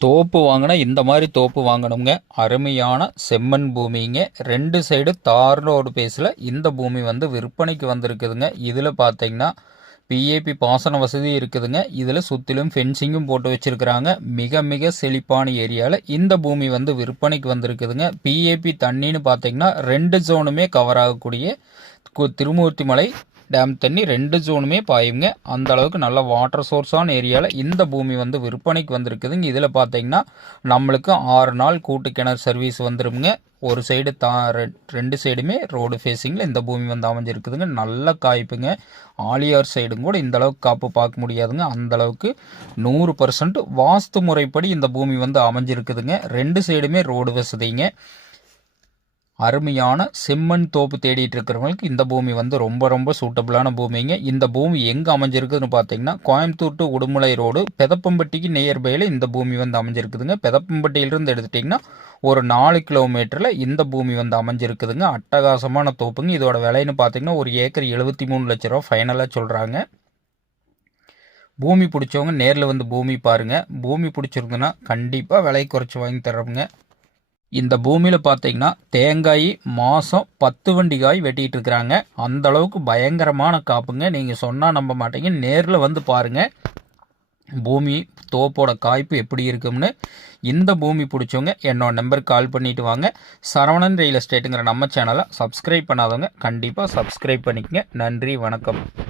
தோப்பு வாங்கினா இந்த மாதிரி தோப்பு வாங்கணுங்க. அருமையான செம்மண் பூமிங்க. 2 சைடு தார் ரோடு பேஸில் இந்த பூமி வந்து விற்பனைக்கு வந்திருக்குதுங்க. இதில் பார்த்தீங்கன்னா பிஏபி பாசன வசதி இருக்குதுங்க. இதில் சுற்றிலும் ஃபென்சிங்கும் போட்டு வச்சுருக்கிறாங்க. மிக மிக செழிப்பான ஏரியாவில் இந்த பூமி வந்து விற்பனைக்கு வந்திருக்குதுங்க. பிஏபி தண்ணின்னு பார்த்தீங்கன்னா 2 ஜோனுமே கவர் ஆகக்கூடிய திருமூர்த்திமலை டேம் தண்ணி 2 ஜோனுமே பாயுங்க. அந்த அளவுக்கு நல்ல வாட்டர் சோர்ஸான ஏரியாவில் இந்த பூமி வந்து விற்பனைக்கு வந்திருக்குதுங்க. இதில் பார்த்தீங்கன்னா நம்மளுக்கு 6 நாள் கூட்டு கிணறு சர்வீஸ் வந்துருங்க. ஒரு சைடு 2 சைடுமே ரோடு ஃபேஸிங்கில் இந்த பூமி வந்து அமைஞ்சிருக்குதுங்க. நல்ல காய்ப்புங்க. ஆலியார் சைடும் கூட இந்த அளவுக்கு காப்பு பார்க்க முடியாதுங்க. அந்த அளவுக்கு 100% வாஸ்து முறைப்படி இந்த பூமி வந்து அமைஞ்சிருக்குதுங்க. 2 சைடுமே ரோடு வசதிங்க. அருமையான செம்மண் தோப்பு தேடிட்டு இருக்கிறவங்களுக்கு இந்த பூமி வந்து ரொம்ப ரொம்ப சூட்டபிளான பூமிங்க. இந்த பூமி எங்கே அமைஞ்சிருக்குதுன்னு பார்த்தீங்கன்னா கோயம்புத்தூர் டு உடுமலை ரோடு பெதப்பம்பட்டிக்கு நியர்பையில் இந்த பூமி வந்து அமைஞ்சிருக்குதுங்க. பெதப்பம்பட்டியிலிருந்து எடுத்துட்டிங்கன்னா ஒரு 4 கிலோமீட்டரில் இந்த பூமி வந்து அமைஞ்சிருக்குதுங்க. அட்டகாசமான தோப்புங்க. இதோட விலைன்னு பார்த்தீங்கன்னா ஒரு ஏக்கர் 73 லட்ச ரூபா ஃபைனலாக சொல்கிறாங்க. பூமி பிடிச்சவங்க நேரில் வந்து பூமி பாருங்கள். பூமி பிடிச்சிருந்துன்னா கண்டிப்பாக விலை குறைச்சி வாங்கி தர்றோங்க. இந்த பூமியில் பார்த்தீங்கன்னா தேங்காய் மாதம் 10 வண்டி காய் வெட்டிகிட்டு இருக்கிறாங்க. அந்த அளவுக்கு பயங்கரமான காப்புங்க. நீங்கள் சொன்னால் நம்ப மாட்டீங்க. நேரில் வந்து பாருங்கள் பூமி தோப்போட காய்ப்பு எப்படி இருக்கும்னு. இந்த பூமி பிடிச்சவங்க என்னோட நம்பருக்கு கால் பண்ணிவிட்டு வாங்க. சரவணன் ரியல் எஸ்டேட்டுங்கிற நம்ம சேனலை சப்ஸ்கிரைப் பண்ணாதவங்க கண்டிப்பாக சப்ஸ்கிரைப் பண்ணிக்கங்க. நன்றி, வணக்கம்.